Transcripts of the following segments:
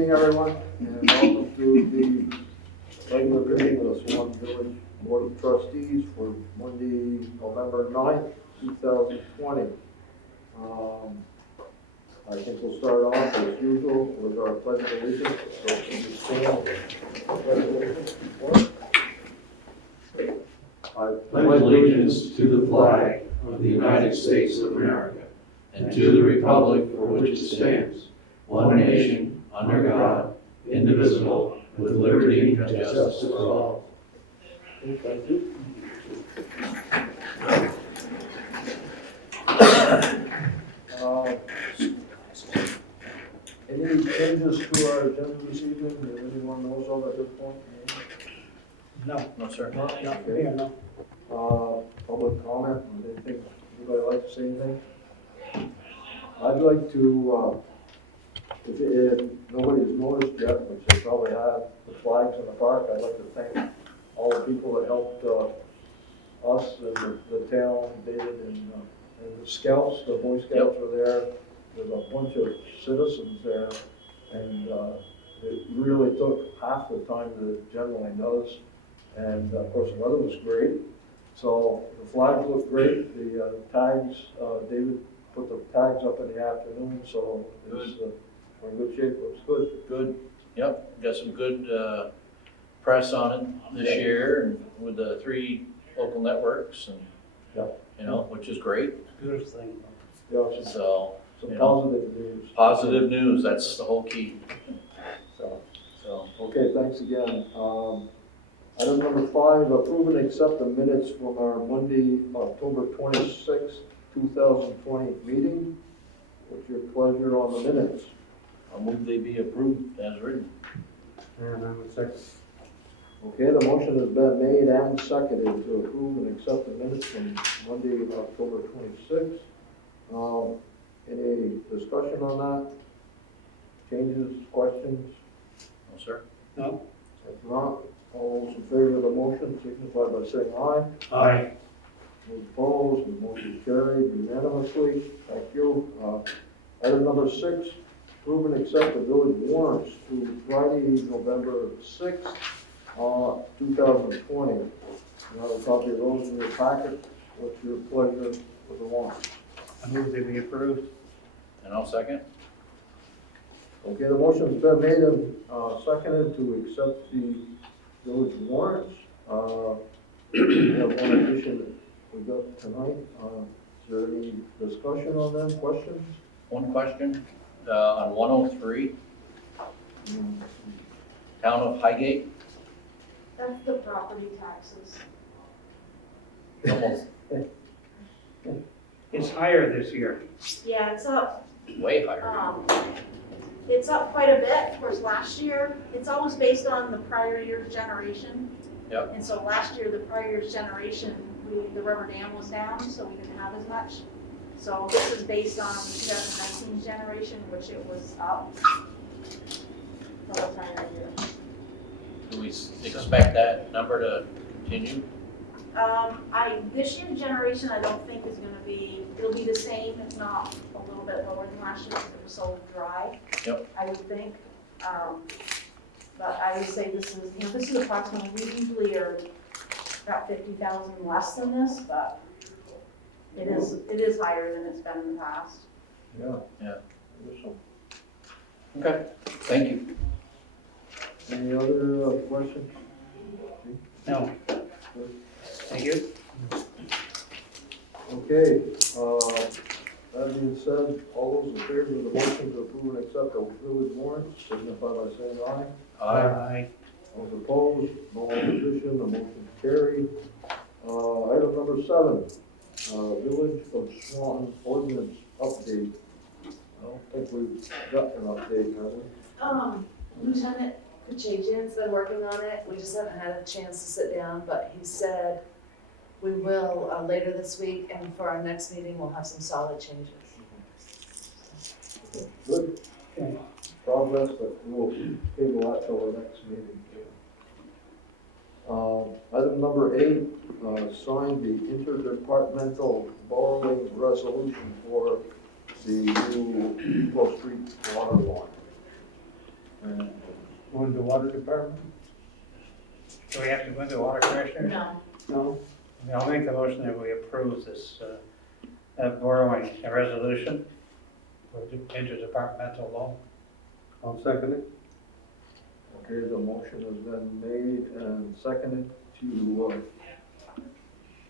evening, everyone, and welcome to the regular meeting of the Swanton Village Board of Trustees for Monday, November 9th, 2020. I think we'll start off as usual with our pledge of allegiance. So can you stand for the pledge of allegiance? I Pledge allegiance to the flag of the United States of America and to the republic for which it stands, one nation, under God, indivisible, with liberty and justice for all. Thank you. Any changes to our agenda this evening that anyone knows of at this point? No, sir. No? Not Okay. here, no. Public comment, anything, anybody like to say anything? I'd like to, if nobody's noticed yet, which they probably have, the flags in the park, I'd like to thank all the people that helped us and the town, David, and the scouts, the Boy Scouts were there. There's a bunch of citizens there, and it really took half the time that it generally does. And of course, the weather was great. So the flags looked great. The tags, David put the tags up in the afternoon, so it's, we're in good shape. Looks good. Good. Yep, got some good press on it this year, and with the 3 local networks, and you know, which is great. Good thing. Yeah, So some you know, positive news. positive news. That's the whole key. So okay, thanks again. Item number 5, approve and accept the minutes from our Monday, October 26th, 2020 meeting. What's your pleasure on the minutes? I'll move they be approved as written. And I would second. Okay, the motion has been made and seconded to approve and accept the minutes from Monday, October 26th. Any discussion on that? Changes, questions? No, sir. No? If not, all those in favor of the motion signify by saying aye. Aye. Those opposed, the motion is carried unanimously. Thank you. Item number 6, approve and accept the village warrants to Friday, November 6th, 2020. You have a copy of those in your packet. What's your pleasure with the warrants? I move they be approved. And I'll second. Okay, the motion's been made and seconded to accept the village warrants. We have one addition that we got tonight. Is there any discussion on them, questions? One question on 103, town of Highgate. That's the property taxes. Almost It's higher this year. Yeah, it's up, way higher. it's up quite a bit, of course, last year, it's always based on the prior year's generation. Yep. And so last year, the prior year's generation, the rubber dam was down, so we didn't have as much. So this is based on the 2019 generation, which it was up the whole entire year. Do we expect that number to continue? This year's generation, I don't think is gonna be, it'll be the same, if not a little bit lower than last year, because it was so dry. Yep. I would think, but I would say this is, you know, this is approximately, we usually are about 50,000 less than this, but it is higher than it's been in the past. Yeah. Yeah. There's some. Okay, thank you. Any other questions? No. Thank you. Okay, that being said, all those in favor of the motion to approve and accept the village warrants, signify by saying aye. Aye. Those opposed, no opposition, the motion is carried. Item number 7, Village of Swanton ordinance update. I don't think we've got an update, have we? Lieutenant Kachajian's been working on it. We just haven't had a chance to sit down, but he said we will later this week, and for our next meeting, we'll have some solid changes. Good. Okay. Progress, but we'll table that till the next meeting. Item number 8, sign the interdepartmental borrowing resolution for the new Depot Street water line. And Going to water department? Do we have to go into water commissioners? No, No? I'll make the motion that we approve this, borrowing resolution for the interdepartmental loan. I'll second it. Okay, the motion has been made and seconded to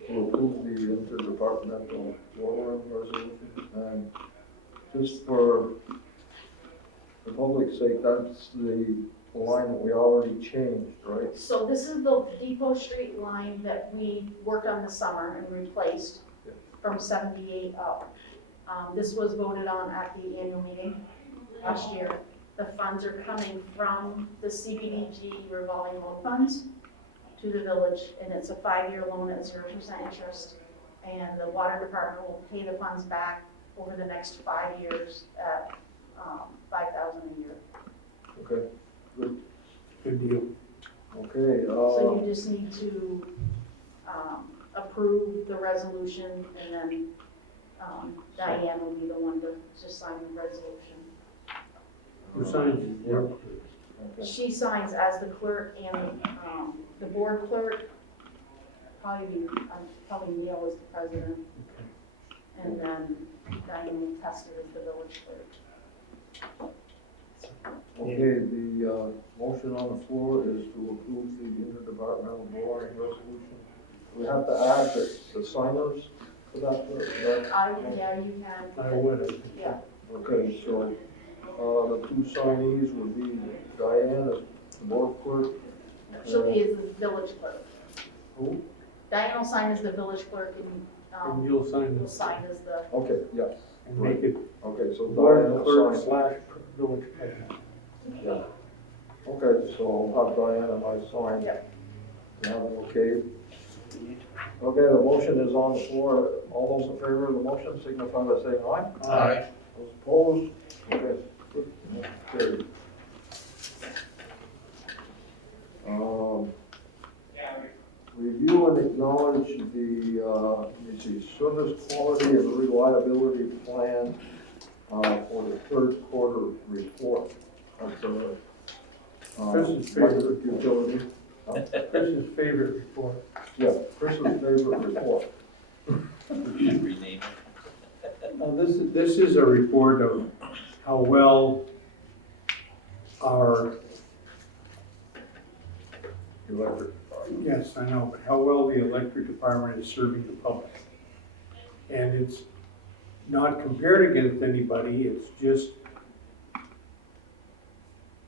approve the interdepartmental borrowing resolution. And just for the public's sake, that's the line that we already changed, right? so this is the Depot Street line that we worked on this summer and replaced Yeah. from 78 up. This was voted on at the annual meeting last year. The funds are coming from the CBDG revolving loan funds to the village, and it's a 5-year loan at 0% interest. And the water department will pay the funds back over the next 5 years at $5,000 a year. Okay, Good deal. okay, So you just need to approve the resolution, and then Diane will be the one to just sign the resolution. Who signs it? okay. She signs as the clerk and the board clerk. Probably Neil is the president, and then Diane will test it as the village clerk. Okay, the motion on the floor is to approve the interdepartmental borrowing resolution. We have to add the signers for that, Yeah, you can. I would, I think. Yeah, Okay, so, the two signees would be Diane as the board clerk. she'll be as the village clerk. Who? Diane will sign as the village clerk, and And you'll sign will this sign as the, Okay, yes, and make it okay, so Diane board will clerk sign. slash village president. Yeah. Okay, so I'll have Diane and I sign. Yeah. Now, okay. Okay, the motion is on the floor. All those in favor of the motion signify by saying aye. Aye. Those opposed? Okay. Good. Carried. Review and acknowledge the, let me see, service quality and reliability plan, for the third quarter report. That's Chris's favorite electric utility. Chris's favorite report. Yeah, Chris's favorite report. We should rename it. This is a report of how well our, Electric. yes, I know, but how well the electric department is serving the public. And it's not compared against anybody, it's just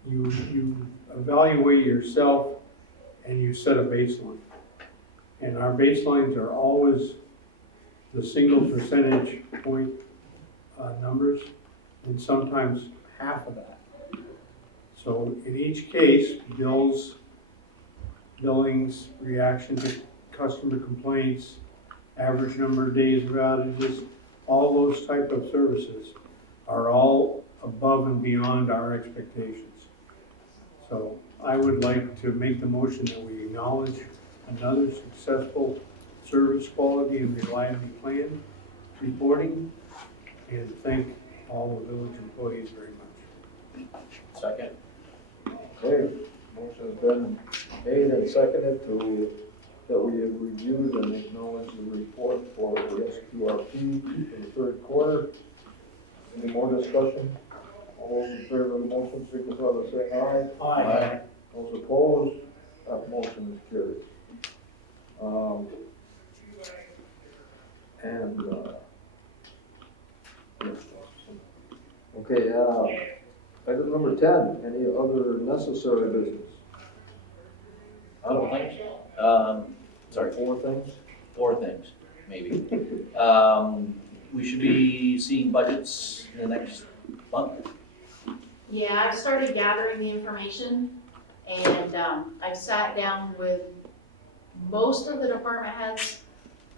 you evaluate yourself and you set a baseline. And our baselines are always the single percentage point numbers, and sometimes half of that. So in each case, billings, reaction to customer complaints, average number of days of outages, all those type of services are all above and beyond our expectations. So I would like to make the motion that we acknowledge another successful service quality and reliability plan reporting, and thank all the village employees very much. Second. Okay, motion has been made and seconded that we have reviewed and acknowledged the report for the SQRP for the third quarter. Any more discussion? All those in favor of the motion signify by saying aye. Aye. Those opposed, that motion is carried. Okay, item number 10, any other necessary business? I don't think so. Sorry, Four things? 4 things, maybe. We should be seeing budgets in the next month. Yeah, I've started gathering the information, and I've sat down with most of the department heads.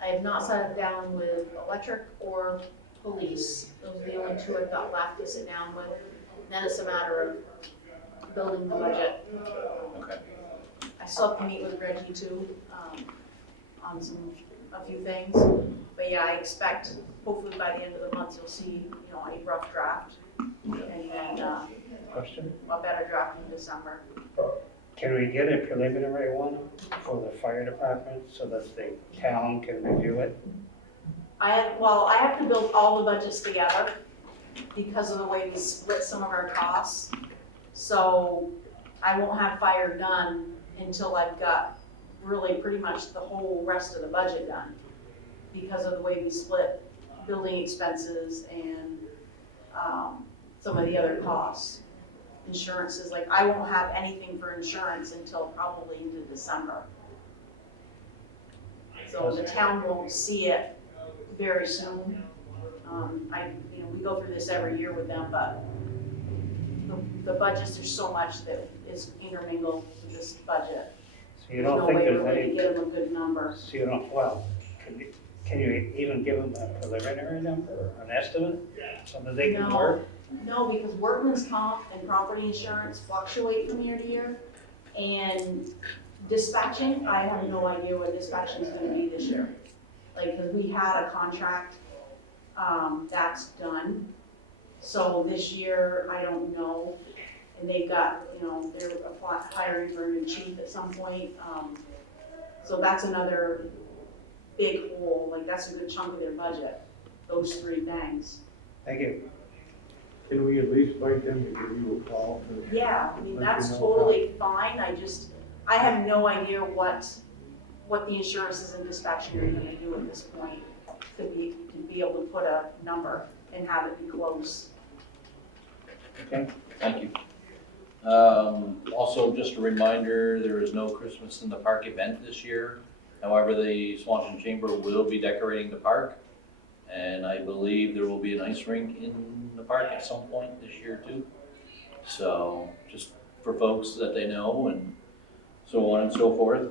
I have not sat down with electric or police. Those are the only two I've got left to sit down with. Then it's a matter of building the budget. Okay. I still have to meet with Reggie too, on a few things. But yeah, I expect hopefully by the end of the month, you'll see, a rough draft And then, Question? a better draft in December. Can we get a preliminary one for the fire department so that the town can review it? I have to build all the budgets together because of the way we split some of our costs. So I won't have fire done until I've got really pretty much the whole rest of the budget done because of the way we split building expenses and some of the other costs. Insurances, like I won't have anything for insurance until probably into December. So the town won't see it very soon. We go through this every year with them, but the budgets, there's so much that is intermingled with this budget. So you There's don't no think way there's really to any, get them a good number. so you don't, well, can you even give them a preliminary number or an estimate so that they can No. work? No, because workman's comp and property insurance fluctuate from year to year. And dispatching, I have no idea what dispatching is gonna be this year. Like, cause we had a contract, that's done. So this year, I don't know. And they've got, they're hiring for a new chief at some point. So that's another big hole, like that's a good chunk of their budget, those three things. Thank you. Can we at least invite them to give you a call? Yeah, I mean, Let that's you know. totally fine, I have no idea what the insurances and dispatching are gonna do at this point to be able to put a number and have it be close. Okay. Thank you. Also, just a reminder, there is no Christmas in the Park event this year. However, the Swanton Chamber will be decorating the park. And I believe there will be an ice rink in the park at some point this year too. So just for folks that they know and so on and so forth.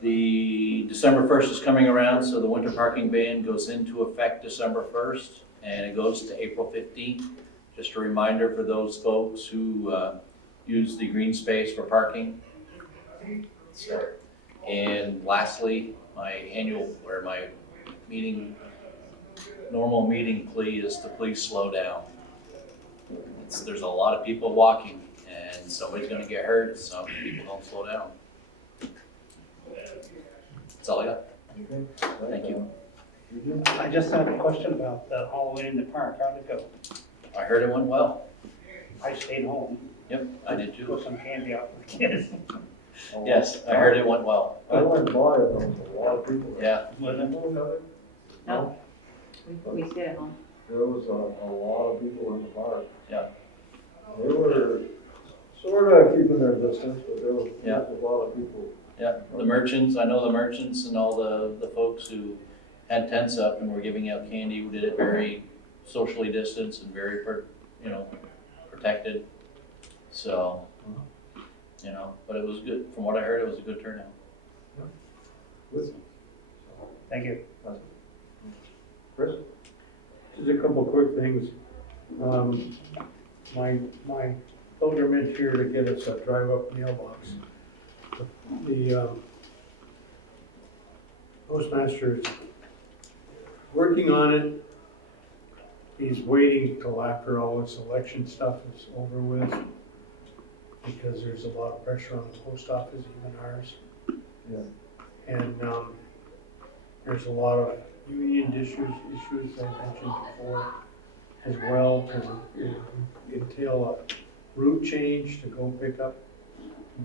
The December 1st is coming around, so the winter parking ban goes into effect December 1st and it goes to April 15th. Just a reminder for those folks who use the green space for parking. So, and lastly, my normal meeting plea is to please slow down. There's a lot of people walking and somebody's gonna get hurt if some people don't slow down. That's all I got. Okay. Thank you. I just have a question about the Halloween in the park. How'd it go? I heard it went well. I stayed home, Yep, I did too. put some candy out for the kids. Yes, I heard it went well. I went by it, there was a lot of people. Yeah, Was it? No. We stayed at home. There was a lot of people in the park. Yeah. They were sort of keeping their distance, but there was Yeah. a lot of people. yeah. The merchants, I know the merchants and all the folks who had tents up and were giving out candy, who did it very socially distanced and very, protected. So, but it was good. From what I heard, it was a good turnout. Good. Thank you. Chris? Just a couple quick things. My pilgrimage here to get us a drive-up mailbox. The postmaster is working on it. He's waiting till after all this election stuff is over with, because there's a lot of pressure on the post office, even ours. Yeah. And there's a lot of union issues I mentioned before as well, because it entail a route change to go pick up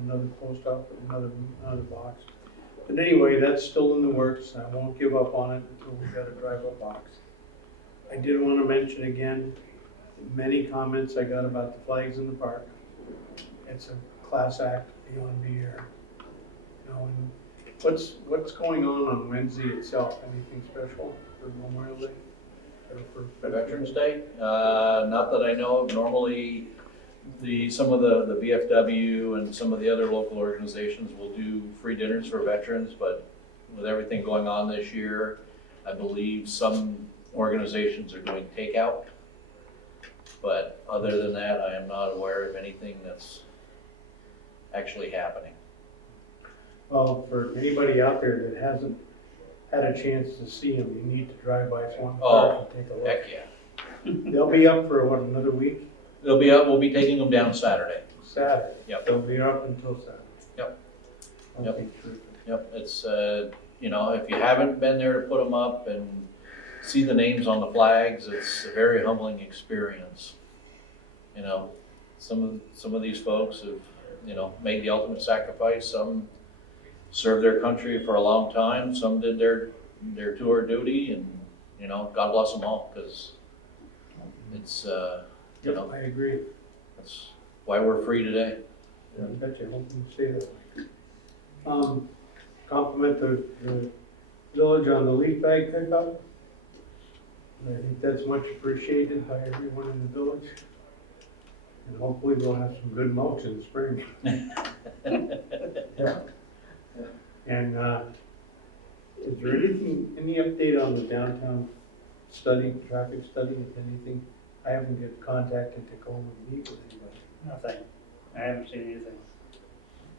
another post office, another box. But anyway, that's still in the works. I won't give up on it until we got a drive-up box. I did want to mention again, many comments I got about the flags in the park. It's a class act beyond mere. And what's going on Wednesday itself? Anything special for Memorial Day? Or for Veterans Day, not that I know of. Normally, some of the VFW and some of the other local organizations will do free dinners for veterans, but with everything going on this year, I believe some organizations are doing takeout. But other than that, I am not aware of anything that's actually happening. Well, for anybody out there that hasn't had a chance to see them, you need to drive by Swanton Park and take a look. Heck yeah. They'll be up for what, another week? They'll be up, we'll be taking them down Saturday. Saturday. Yep. They'll be up until Saturday. Yep. Okay, terrific. Yep, it's, you know, if you haven't been there to put them up and see the names on the flags, it's a very humbling experience. You know, some of these folks have, you know, made the ultimate sacrifice. Some served their country for a long time. Some did their tour duty, and, you know, God bless them all, because it's, you know, I agree. that's why we're free today. I bet you, hope you stay that way. Compliment the village on the leaf bag pickup. I think that's much appreciated by everyone in the village. And hopefully we'll have some good mulch in the spring. Yeah. And, is there anything, any update on the downtown study, traffic study, anything? I haven't get contacted to go and meet with anybody. Nothing. I haven't seen anything.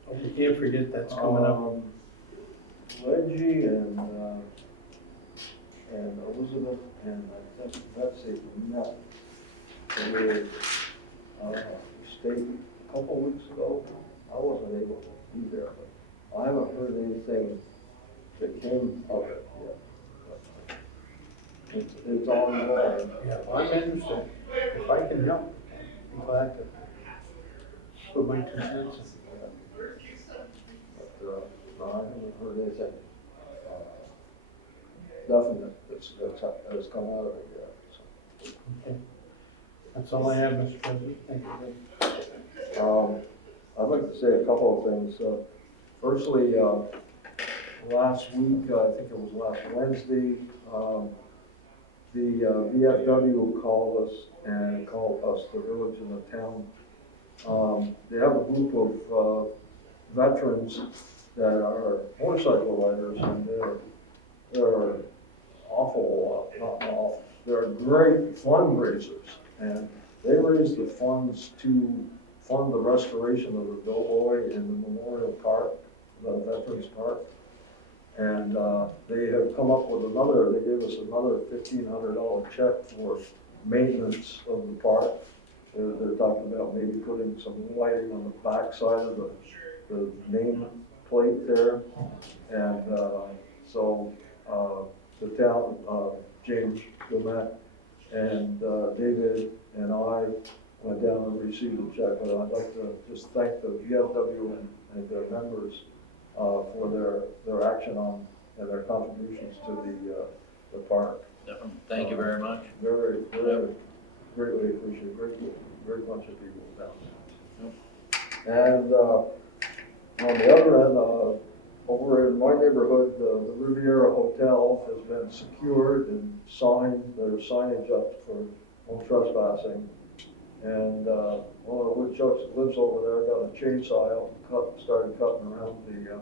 Oh, we can't forget that's coming up. Reggie and Elizabeth and I think Betsy met with, state a couple weeks ago. I wasn't able to be there, but I haven't heard anything that came of it yet. But it's ongoing. Yeah, I'm interested. If I can help, I'm glad to put my 2 cents in. But, no, I haven't heard anything, definite that's come out of it yet, so. Okay. That's all I have, Mr. President. Thank you. I'd like to say a couple of things. Firstly, last week, I think it was last Wednesday, the VFW called us, the village and the town. They have a group of veterans that are motorcycle riders, and they're awful, not awful, they're great fundraisers. And they raised the funds to fund the restoration of the Doughboy in the Memorial Park, the Veterans Park. And they have come up with they gave us another $1,500 check for maintenance of the park. They're talking about maybe putting some lighting on the back side of the name plate there. And so the town, James Gomet and David and I went down and received the check. But I'd like to just thank the VFW and their members for their action on and their contributions to the park. Thank you very much. Very, very greatly appreciated. Great bunch of people down there. And on the other end, over in my neighborhood, the Riviera Hotel has been secured and signed. There's signage up for no trespassing. And one of the woodchucks that lives over there got a chainsaw out and started cutting around the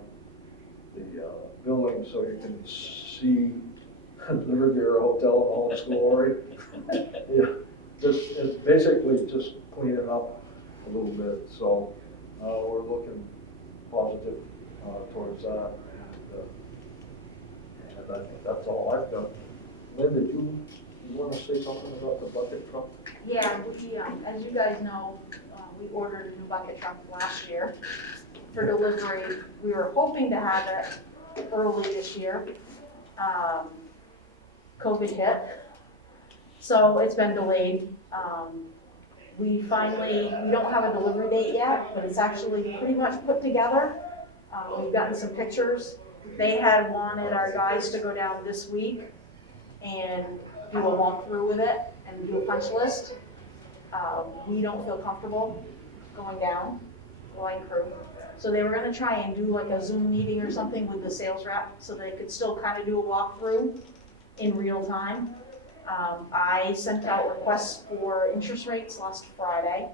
building so you can see the Riviera Hotel in all its glory. Yeah, it's basically just cleaning up a little bit. So we're looking positive towards that. And I think that's all I've done. Lynn, did you want to say something about the bucket truck? Yeah, as you guys know, we ordered a new bucket truck last year for delivery. We were hoping to have it early this year. COVID hit, so it's been delayed. We don't have a delivery date yet, but it's actually pretty much put together. We've gotten some pictures. They had wanted our guys to go down this week and do a walkthrough with it and do a punch list. We don't feel comfortable going down, going crew. So they were gonna try and do like a Zoom meeting or something with the sales rep so they could still kind of do a walkthrough in real time. I sent out requests for interest rates last Friday,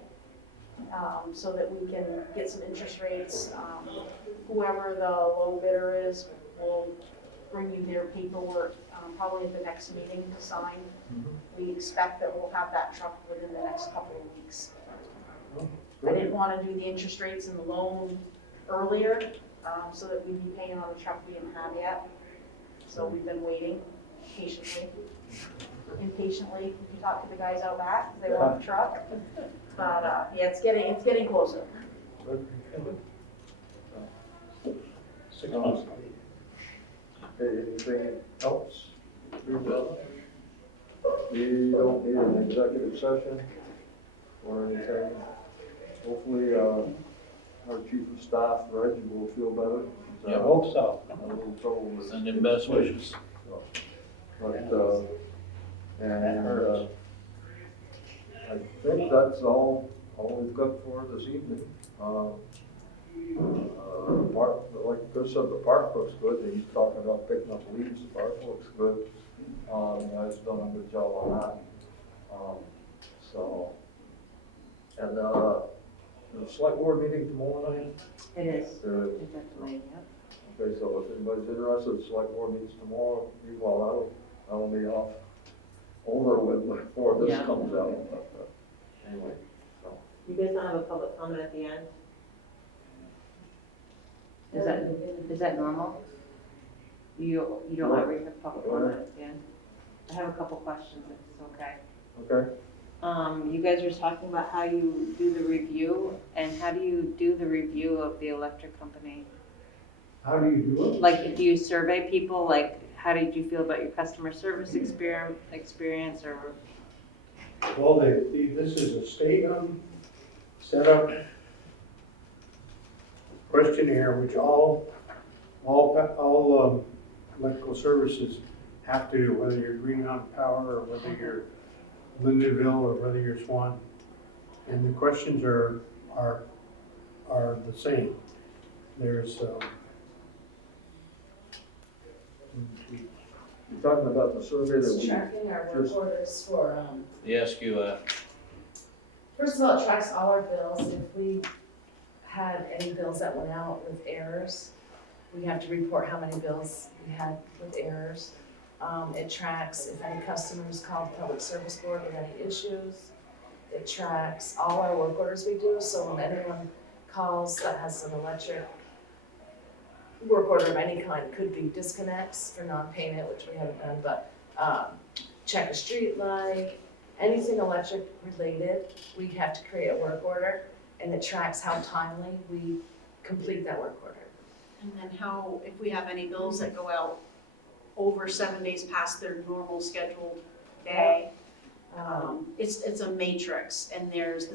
so that we can get some interest rates. Whoever the low bidder is will bring you their paperwork, probably at the next meeting to sign. We expect that we'll have that truck within the next couple of weeks. I didn't want to do the interest rates and the loan earlier, so that we'd be paying on the truck we didn't have yet. So we've been waiting. impatiently, if you talk to the guys out back, 'cause they want the truck. But, yeah, it's getting closer. Six months. Okay, anything else? We don't need an executive session or anything. Hopefully, our chief of staff, Reg, will feel better. I hope so. A little trouble with. Send him best wishes. But, That hurts. I think that's all we've got for this evening. Park, like Chris said, the park looks good. He's talking about picking up leaves. The park looks good. The guys done a good job on that. So, and, the select board meeting tomorrow night? It is, There is. it's definitely, yep. Okay, so if anybody's interested, the select board meets tomorrow. Meanwhile, that'll be off over with before this Yeah. comes out. But, anyway, so. You guys don't have a public comment at the end? Is that normal? You don't ever have public comment at the end? I have a couple questions, if it's okay. Okay. You guys were talking about how you do the review, and how do you do the review of the electric company? How do you do it? Like, do you survey people, like, how did you feel about your customer service experience, or? Well, this is a state set up questionnaire which all electrical services have to do, whether you're Green Mountain Power or whether you're Lindenville or whether you're Swan. And the questions are the same. There's, You're talking about the survey that It's we, tracking our work just- orders for, The SQ, first of all, it tracks all our bills. If we had any bills that went out with errors, we have to report how many bills we had with errors. It tracks if any customers called the public service board with any issues. It tracks all our work orders we do, so when anyone calls that has an electric work order of any kind, could be disconnects for non-payment, which we haven't done, but, check a street light, anything electric related, we have to create a work order, and it tracks how timely we complete that work order. And then how, if we have any bills that go out over 7 days past their normal scheduled day, it's a matrix, and there's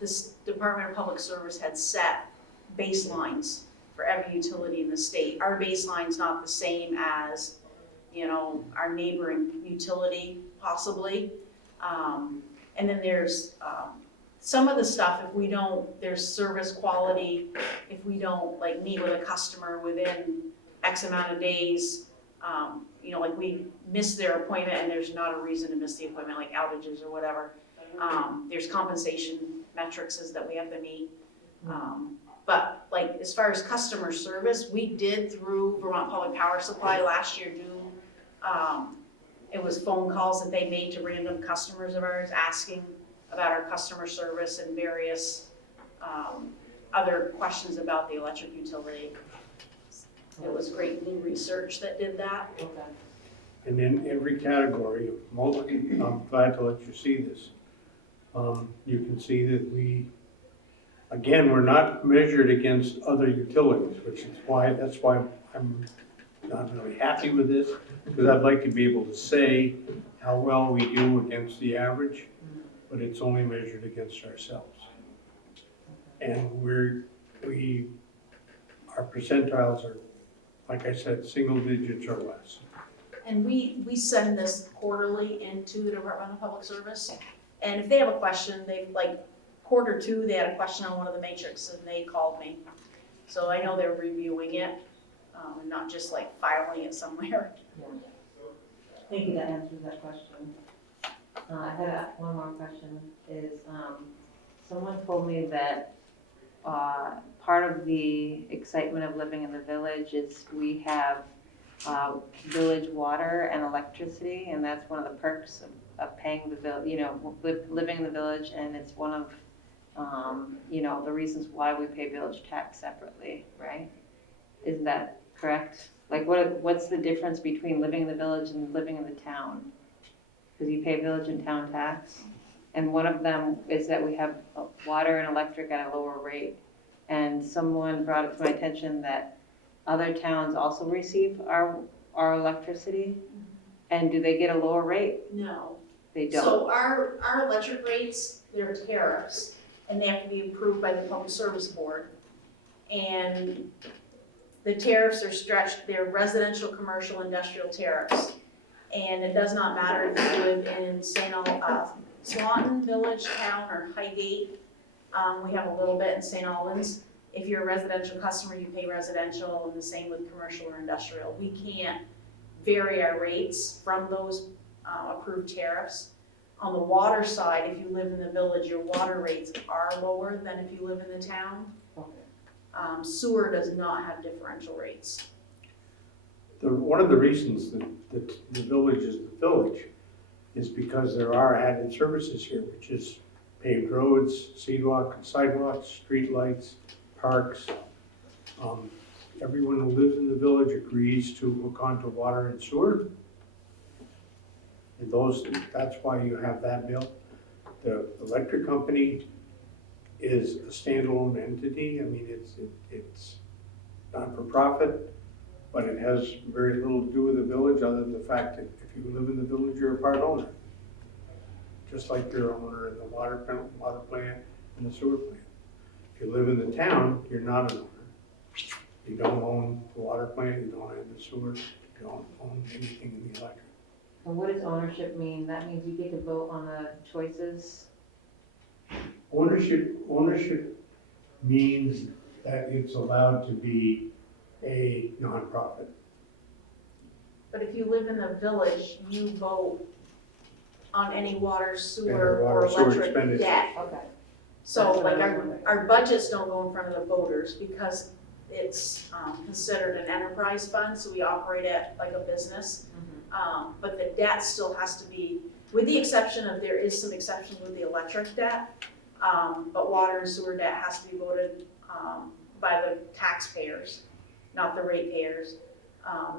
this Department of Public Service had set baselines for every utility in the state. Our baseline's not the same as, our neighboring utility possibly. And then there's, some of the stuff, if we don't, there's service quality, if we don't like meet with a customer within X amount of days, like we miss their appointment and there's not a reason to miss the appointment, like outages or whatever. There's compensation metrics that we have to meet. But like, as far as customer service, we did through Vermont Public Power Supply last year it was phone calls that they made to random customers of ours asking about our customer service and various other questions about the electric utility. It was great new research that did that. Okay. and in every category, I'm glad to let you see this. You can see that we're not measured against other utilities, that's why I'm not really happy with this, because I'd like to be able to say how well we do against the average, but it's only measured against ourselves. And our percentiles are, like I said, single digits or less. And we send this quarterly into the Department of Public Service. And if they have a question, quarter two, they had a question on one of the matrices and they called me. So I know they're reviewing it, and not just like filing it somewhere. Thank you, that answers that question. I had one more question, is, someone told me that, part of the excitement of living in the village is we have, village water and electricity, and that's one of the perks of paying the living in the village, and it's one of, the reasons why we pay village tax separately, right? Isn't that correct? Like, what's the difference between living in the village and living in the town? Because you pay village and town tax, and one of them is that we have water and electric at a lower rate. And someone brought it to my attention that other towns also receive our electricity, and do they get a lower rate? No. They don't. So our electric rates, they're tariffs, and they have to be approved by the Public Service Board. And the tariffs are stretched, they're residential, commercial, industrial tariffs. And it does not matter if you live in Swanton Village Town or Highgate. We have a little bit in St. Albans. If you're a residential customer, you pay residential, and the same with commercial or industrial. We can't vary our rates from those approved tariffs. On the water side, if you live in the village, your water rates are lower than if you live in the town. Sewer does not have differential rates. One of the reasons that the village is the village is because there are added services here, which is paved roads, sidewalks, street lights, parks. Everyone who lives in the village agrees to hook onto water and sewer. And that's why you have that bill. The electric company is a standalone entity. I mean, it's not for profit, but it has very little to do with the village other than the fact that if you live in the village, you're a part owner. Just like you're an owner in the water plant and the sewer plant. If you live in the town, you're not an owner. You don't own the water plant, you don't own the sewer, you don't own anything in the electric. And what does ownership mean? That means you get to vote on the choices? Ownership means that it's allowed to be a nonprofit. But if you live in the village, you vote on any water, And sewer, the or water, sewer electric expenditures. debt. Okay. So That's like what I was wondering. our budgets don't go in front of the voters because it's considered an enterprise fund, so we operate it like a business. But the debt still has to be, with the exception of, there is some exceptions with the electric debt, but water and sewer debt has to be voted by the taxpayers, not the ratepayers.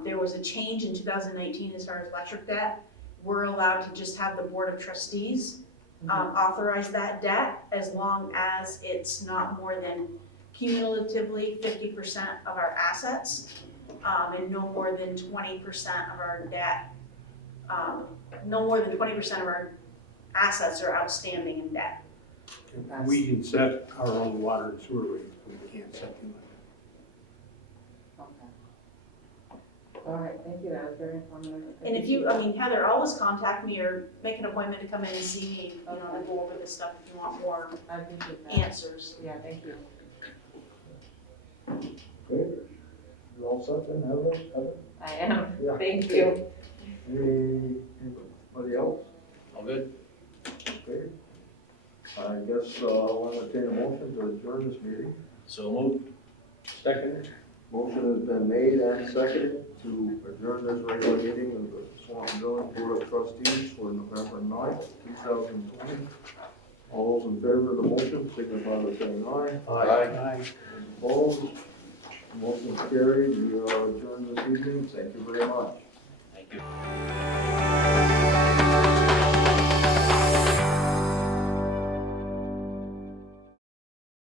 There was a change in 2019 as far as electric debt. We're allowed to just have the Board of Trustees authorize that debt as long as it's not more than cumulatively 50% of our assets, and no more than 20% of our debt, no more than 20% of our assets are outstanding in debt. And we can set our own water and sewer rates, but we can't set the electric. Okay. All right, thank you, that was very informative. And if you, I mean, Heather, always contact me or make an appointment to come in and see me, you know, and go over this stuff if you want more I appreciate that. answers. Yeah, thank you. Okay, you all set then, Heather? I am, Yeah. thank you. Anybody else? All good? Okay. I guess I'll entertain a motion to adjourn this meeting. So moved. Second. Motion has been made and seconded to adjourn this regular meeting of the Swanton Village Board of Trustees for November 9th, 2020. All those in favor of the motion, signify by saying aye. Aye. Opposed? Motion carried. We are adjourned this evening. Thank you very much. Thank you.